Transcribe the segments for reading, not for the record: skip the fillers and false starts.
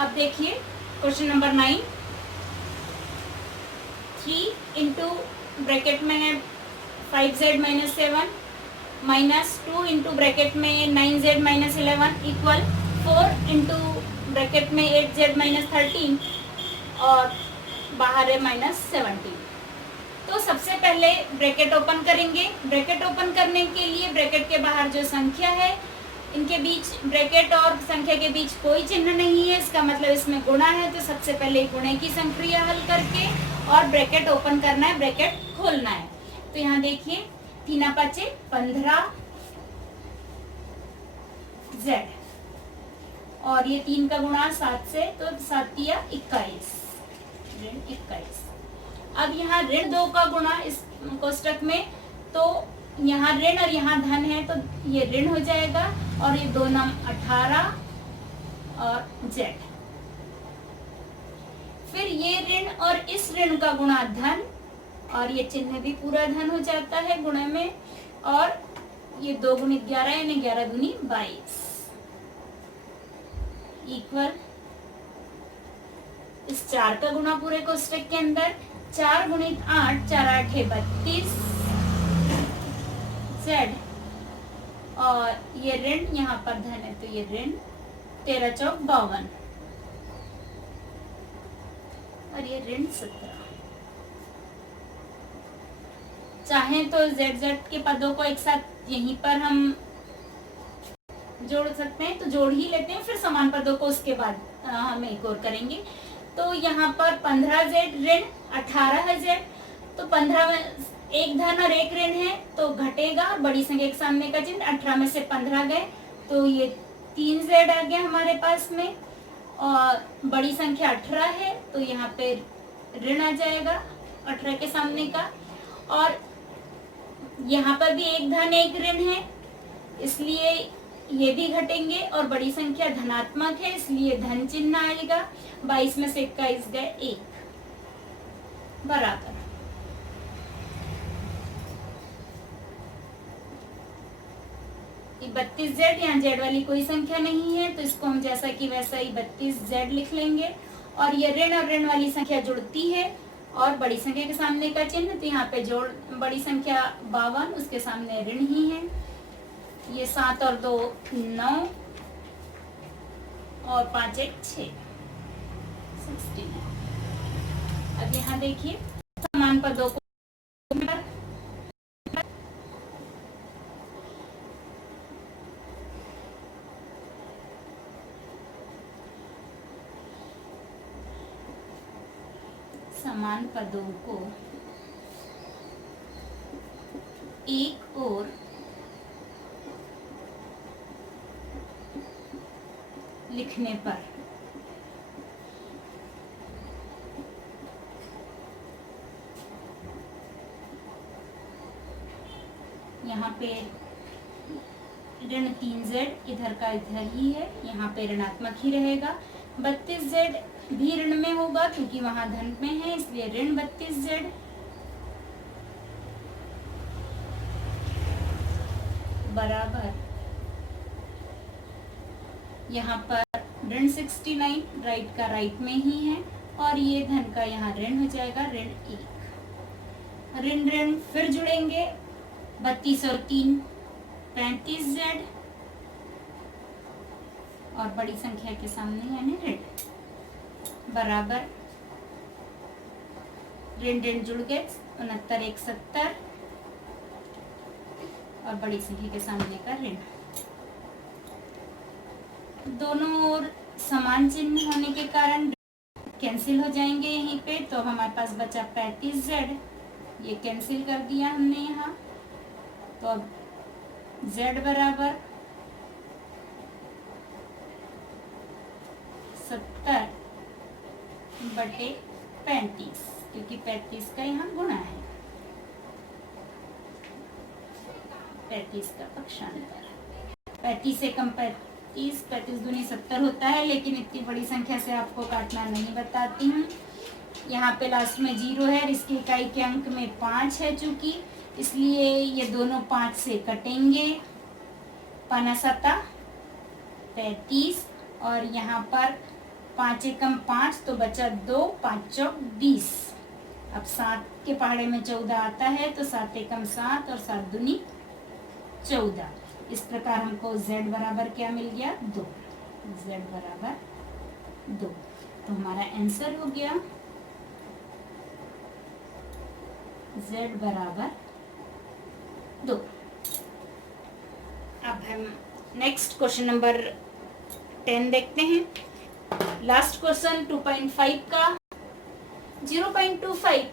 अब देखिए question number 9, 3 into bracket में है 5z minus 7 minus 2 into bracket में 9z minus 11 equal 4 into bracket में 8z माइनस 13 और बाहर है माइनस 17। तो सबसे पहले ब्रैकेट ओपन करेंगे। ब्रैकेट ओपन करने के लिए ब्रैकेट के बाहर जो संख्या है, इनके बीच, ब्रैकेट और संख्या के बीच कोई चिन्ह नहीं है, इसका मतलब इसमें गुणा है। तो सबसे पहले गुणे की संक्रिया हल करके और ब्रैकेट ओपन करना है, ब्रैकेट खोलना है। तो यहाँ देखिए 3 5 15 z और ये 3 का गुणा 7 से, तो 7 या 21, ऋण 21। अब यहाँ ऋण 2 का गुणा इस कोष्टक में, तो यहाँ ऋण और यहाँ धन है तो ये ऋण हो जाएगा और ये 2 9 18 और z। फिर ये ऋण और इस ऋण का गुणा धन और ये चिन्ह भी पूरा धन हो जाता है गुणे में, और ये 2 गुणित 11 यानी 11 दूनी 22 इक्वल इस 4 का गुणा पूरे कोष्टक के अंदर 4 गुणित 8, 4 8 है 32 z और ये ऋण यहाँ पर धन है तो ये ऋण 13 चौक 52 और ये ऋण 17। चाहे तो z के पदों को एक साथ यहीं पर हम जोड़ सकते हैं, तो जोड़ ही लेते हैं, फिर समान पदों को उसके बाद हम एक और करेंगे। तो यहाँ पर 15z ऋण 18z, तो 15 में एक धन और एक ऋण है तो घटेगा, बड़ी संख्या के सामने का चिन्ह, 18 में से 15 गए तो ये 3z आ गया हमारे पास में, और बड़ी संख्या 18 है तो यहाँ पे ऋण आ जाएगा 18 के सामने का, और यहाँ पर भी एक धन एक ऋण है इसलिए ये भी घटेंगे, और बड़ी संख्या धनात्मक है इसलिए धन चिन्ह आएगा। 22 में से 21 गए 1 बराबर। ये 32z, यहाँ z वाली कोई संख्या नहीं है तो इसको हम जैसा कि वैसा ही 32z लिख लेंगे, और ये ऋण और ऋण वाली संख्या जुड़ती है और बड़ी संख्या के सामने का चिन्ह, तो यहाँ पे जोड़ बड़ी संख्या 52, उसके सामने ऋण ही है। ये 7 और 2 9 और 5 1 6 16। अब यहाँ देखिए समान पदों को एक और लिखने पर यहाँ पे ऋण 3z इधर का इधर ही है, यहाँ पे ऋणात्मक ही रहेगा। 32z भी ऋण में होगा क्योंकि वहां धन में है इसलिए ऋण 32z बराबर, यहाँ पर ऋण 69 राइट का राइट में ही है, और ये धन का यहाँ ऋण हो जाएगा ऋण 1। ऋण ऋण फिर जुड़ेंगे, 32 और 3 35z और बड़ी संख्या के सामने यानी ऋण बराबर, ऋण ऋण जुड़ गए 69 1 70 और बड़ी संख्या के सामने का ऋण। दोनों ओर समान चिन्ह होने के कारण कैंसिल हो जाएंगे यहीं पे, तो हमारे पास बचा 35z, ये कैंसिल कर दिया हमने यहाँ, तो अब z बराबर 70 बटे 35 क्योंकि 35 का यहाँ गुणा है, 35 का पक्षांतर, 35 से कम 35, 35 दूनी 70 होता है, लेकिन इतनी बड़ी संख्या से आपको काटना नहीं बताती हूँ। यहाँ पे लास्ट में 0 है, इसकी इकाई के अंक में 5 है चूंकि, इसलिए ये दोनों 5 से कटेंगे, 5 7 35 और यहाँ पर 5 एकम 5 तो बचा 2, 5 चौक 20। अब 7 के पहाड़े में 14 आता है तो 7 एकम 7 और 7 दूनी 14। इस प्रकार हमको z बराबर क्या मिल गया? 2। z बराबर 2। तो हमारा आंसर हो गया z बराबर 2। अब हम नेक्स्ट क्वेश्चन नंबर 10 देखते हैं। लास्ट क्वेश्चन 2.5 का 0.25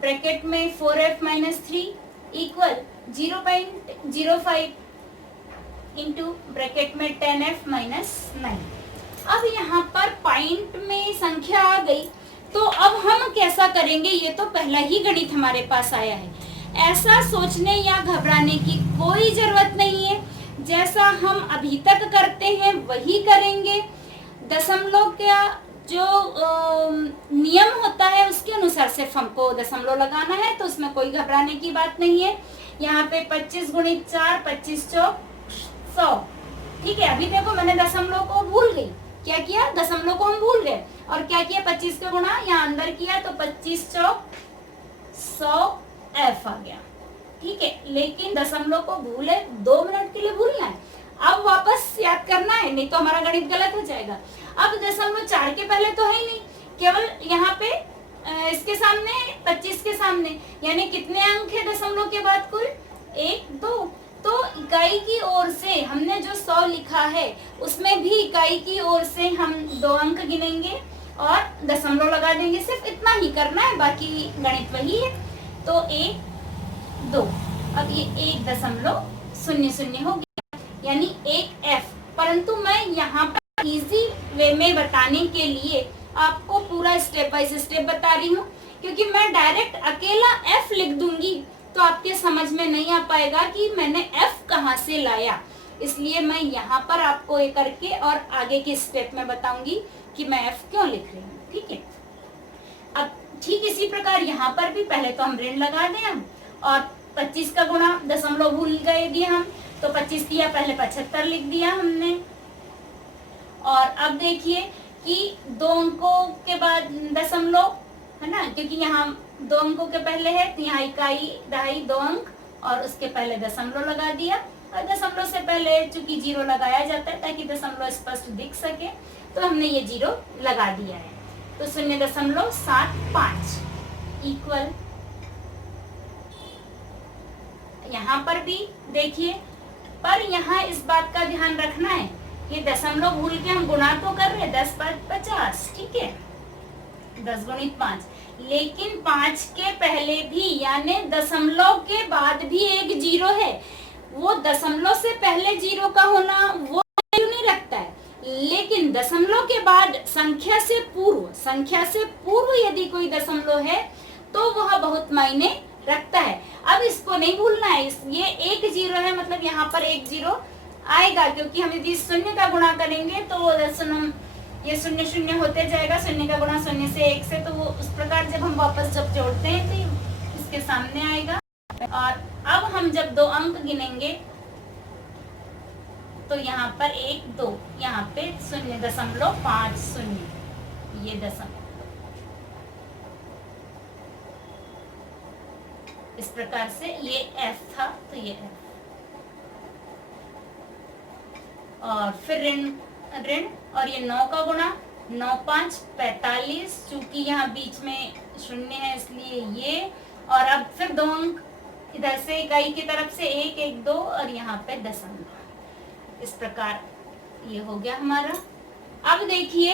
ब्रैकेट में 4f minus 3 equal 0.05 into bracket में 10f माइनस 9। अब यहाँ पर पॉइंट में संख्या आ गई तो अब हम कैसा करेंगे? ये तो पहला ही गणित हमारे पास आया है, ऐसा सोचने या घबराने की कोई जरूरत नहीं है। जैसा हम अभी तक करते हैं वही करेंगे। दशमलव का जो नियम होता है उसके अनुसार सिर्फ हमको दशमलव लगाना है, तो उसमें कोई घबराने की बात नहीं है। यहाँ पे 25 गुणित 4, 25 चौक 100। ठीक है, अभी देखो मैंने दशमलव को भूल गई। क्या किया? दशमलव को हम भूल गए और क्या किया? 25 का गुणा यहाँ अंदर किया तो 25 चौक 100f आ गया। ठीक है, लेकिन दशमलव को भूले 2 मिनट के लिए भूलना है, अब वापस याद करना है, नहीं तो हमारा गणित गलत हो जाएगा। अब दशमलव 4 के पहले तो है ही नहीं, केवल यहाँ पे इसके सामने 25 के सामने, यानी कितने अंक है दशमलव के बाद? कुल 1, 2। तो इकाई की ओर से हमने जो 100 लिखा है उसमें भी इकाई की ओर से हम 2 अंक गिनेंगे और दशमलव लगा देंगे। सिर्फ इतना ही करना है, बाकी गणित वही है। तो 1, 2, अब ये 1.00 हो गया, यानी 1f। परंतु मैं यहाँ पर इजी वे में बताने के लिए आपको पूरा स्टेप बाय स्टेप बता रही हूँ, क्योंकि मैं डायरेक्ट अकेला f लिख दूंगी तो आपके समझ में नहीं आ पाएगा कि मैंने f कहाँ से लाया। इसलिए मैं यहाँ पर आपको ये करके और आगे के स्टेप में बताऊंगी कि मैं f क्यों लिख रही हूँ। ठीक है, अब ठीक इसी प्रकार यहाँ पर भी पहले तो हम ऋण लगा दें हम, और 25 का गुणा दशमलव भूल गए दिए हम, तो 25 दिया पहले 75 लिख दिया हमने। और अब देखिए कि 2 अंकों के बाद दशमलव है ना, क्योंकि यहाँ 2 अंकों के पहले है तो यहाँ इकाई, दहाई, 2 अंक और उसके पहले दशमलव लगा दिया। और दशमलव से पहले चूंकि 0 लगाया जाता है ताकि दशमलव स्पष्ट दिख सके, तो हमने ये 0 लगा दिया है। तो 0.75 इक्वल, यहाँ पर भी देखिए, पर यहाँ इस बात का ध्यान रखना है, ये दशमलव भूल के हम गुणा तो कर रहे 10 5 50, ठीक है, 10 गुणित 5, लेकिन 5 के पहले भी यानी दशमलव के बाद भी एक 0 है। वो दशमलव से पहले 0 का होना वो वैल्यू नहीं रखता है, लेकिन दशमलव के बाद संख्या से पूर्व यदि कोई दशमलव है तो वह बहुत मायने रखता है। अब इसको नहीं भूलना है, ये एक 0 है, मतलब यहाँ पर एक 0 आएगा, क्योंकि हम यदि 0 का गुणा करेंगे तो ये 0 0 होते जाएगा, 0 का गुणा 0 से 1 से, तो वो उस प्रकार जब हम वापस जब जोड़ते हैं तो इसके सामने आएगा। और अब हम जब 2 अंक गिनेंगे तो यहाँ पर 1 2, यहाँ पे 0.50 ये दशमलव, इस प्रकार से ये f था, तो ये f, और फिर ऋण और ये 9 का गुणा 9 5 45, चूंकि यहाँ बीच में 0 है इसलिए ये, और अब फिर 2 अंक इधर से इकाई की तरफ से 1 1 2 और यहाँ पे दशमलव, इस प्रकार ये हो गया हमारा। अब देखिए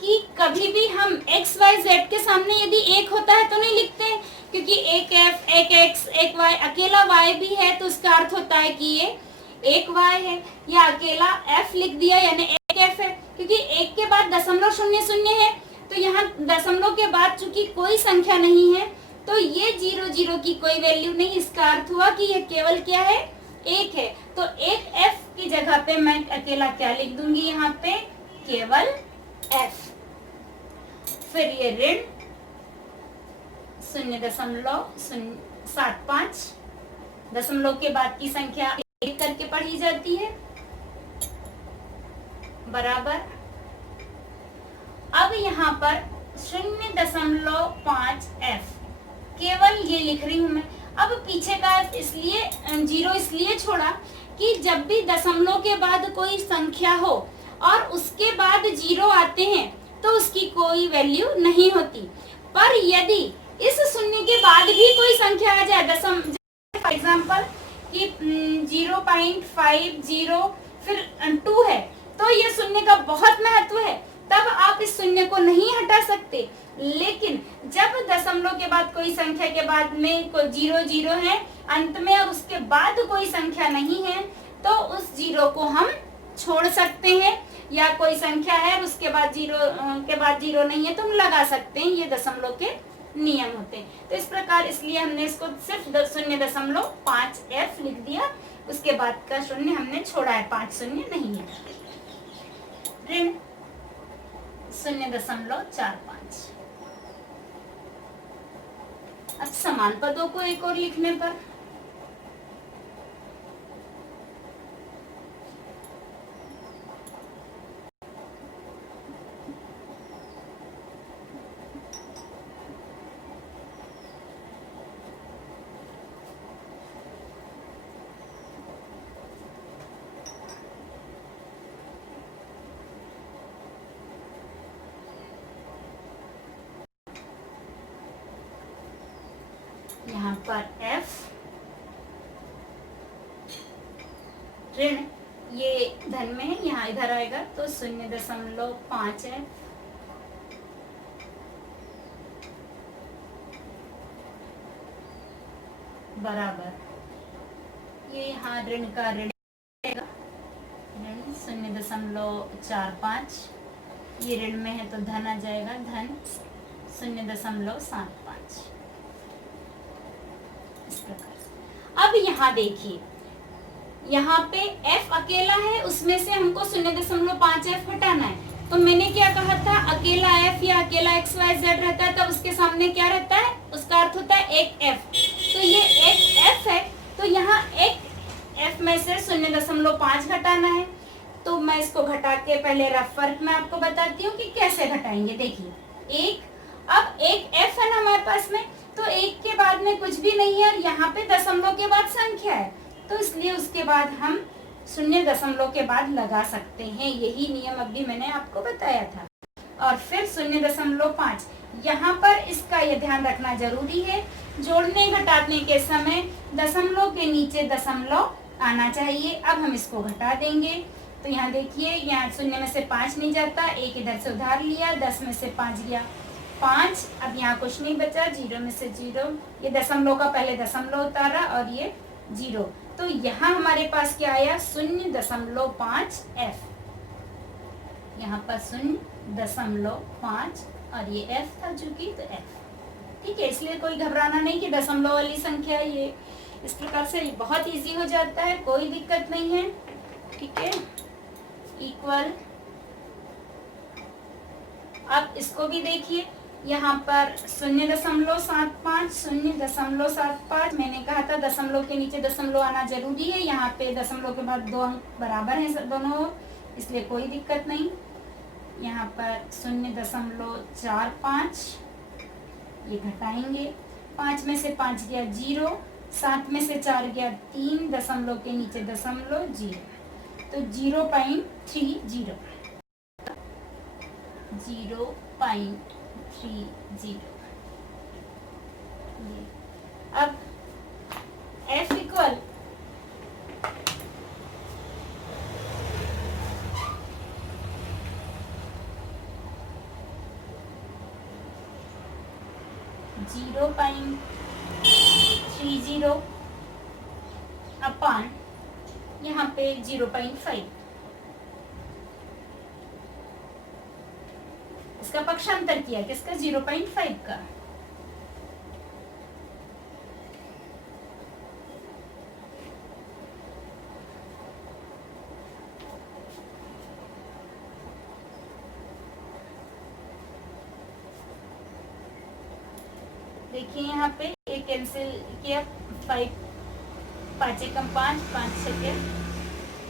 कि कभी भी हम x y z के सामने यदि 1 होता है तो नहीं लिखते, क्योंकि एक f एक x एक y, अकेला y भी है तो इसका अर्थ होता है कि ये एक y है, या अकेला f लिख दिया यानी एक f है, क्योंकि 1 के बाद दशमलव 0 0 है, तो यहाँ दशमलव के बाद चूंकि कोई संख्या नहीं है तो ये 0 0 की कोई वैल्यू नहीं, इसका अर्थ हुआ कि ये केवल क्या है, 1 है। तो एक f की जगह पे मैं अकेला क्या लिख दूंगी, यहाँ पे केवल f। फिर ये ऋण 0.75, दशमलव के बाद की संख्या एक करके पढ़ी जाती है, बराबर, अब यहाँ पर 0.5f केवल ये लिख रही हूं मैं। अब पीछे का f इसलिए 0 इसलिए छोड़ा कि जब भी दशमलव के बाद कोई संख्या हो और उसके बाद 0 आते हैं तो उसकी कोई वैल्यू नहीं होती। पर यदि इस शून्य के बाद भी कोई संख्या आ जाए, दशम फॉर एग्जाम्पल कि 0.50 फिर 2 है, तो ये शून्य का बहुत महत्व है, तब आप इस शून्य को नहीं हटा सकते। लेकिन जब दशमलव के बाद कोई संख्या के बाद में कोई 0 है अंत में और उसके बाद कोई संख्या नहीं है, तो उस 0 को हम छोड़ सकते हैं, या कोई संख्या है और उसके बाद 0 नहीं है तो हम लगा सकते हैं। ये दशमलव के नियम होते हैं। तो इस प्रकार इसलिए हमने इसको सिर्फ 0.5f लिख दिया, उसके बाद का शून्य हमने छोड़ा है, 5 शून्य नहीं है। ऋण 0.45। अब समान पदों को एक और लिखने पर यहाँ पर f ऋण ये धन में है, यहाँ इधर आएगा तो 0.5 है बराबर, ये यहाँ ऋण का ऋण आएगा, ऋण 0.45, ये ऋण में है तो धन आ जाएगा, धन 0.75। इस प्रकार से। अब यहाँ देखिए, यहाँ पे f अकेला है, उसमें से हमको 0.5f हटाना है। तो मैंने क्या कहा था, अकेला f या अकेला xyz रहता है तब उसके सामने क्या रहता है, उसका अर्थ होता है एक f। तो ये एक f है, तो यहाँ एक f में से 0.5 घटाना है। तो मैं इसको घटा के पहले रफ फर्क में आपको बताती हूँ कि कैसे घटाएंगे। देखिए अब एक f है ना हमारे पास में, तो एक के बाद में कुछ भी नहीं है और यहाँ पे दशमलव के बाद संख्या है, तो इसलिए उसके बाद हम 0 के बाद लगा सकते हैं। यही नियम अभी मैंने आपको बताया था। और फिर 0.5, यहाँ पर इसका ये ध्यान रखना जरूरी है, जोड़ने घटाने के समय दशमलव के नीचे दशमलव आना चाहिए। अब हम इसको घटा देंगे, तो यहाँ देखिए, यहाँ 0 में से 5 नहीं जाता, एक इधर से उधार लिया, 10 में से 5 गया 5। अब यहाँ कुछ नहीं बचा, 0 में से 0, ये दशमलव का पहले दशमलव उतारा और ये 0, तो यहाँ हमारे पास क्या आया 0.5f, यहाँ पर 0.5 और ये f था चूंकि, तो f ठीक है। इसलिए कोई घबराना नहीं कि दशमलव वाली संख्या, ये इस प्रकार से बहुत इजी हो जाता है, कोई दिक्कत नहीं है, ठीक है। इक्वल, अब इसको भी देखिए, यहाँ पर 0.75 मैंने कहा था दशमलव के नीचे दशमलव आना जरूरी है। यहाँ पे दशमलव के बाद 2 अंक बराबर हैं दोनों, इसलिए कोई दिक्कत नहीं। यहाँ पर 0.45, ये घटाएंगे, 5 में से 5 गया 0, 7 में से 4 गया 3, दशमलव के नीचे दशमलव 0, तो 0.30 अब f इक्वल अपॉन यहाँ पे 0.5, इसका पक्षांतर किया किसका, 0.5 का। देखिए यहाँ पे एक कैंसिल किया, 5 5 एकम 5, 5 छक्के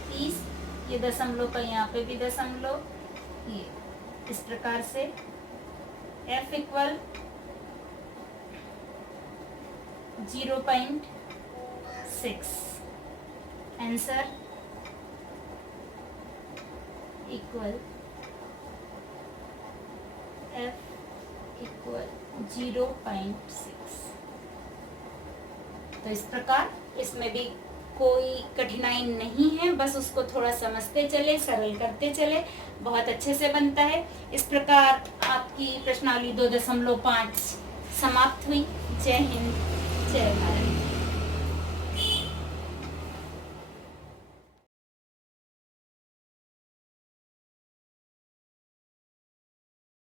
30, ये दशमलव का यहाँ पे भी दशमलव, ये इस प्रकार से F equal 0.6, answer equal F equal 0.6। तो इस प्रकार इसमें भी कोई कठिनाई नहीं है, बस उसको थोड़ा समझते चले, सरल करते चले, बहुत अच्छे से बनता है। इस प्रकार आपकी प्रश्नावली 2.5 समाप्त हुई। जय हिंद, जय भारत।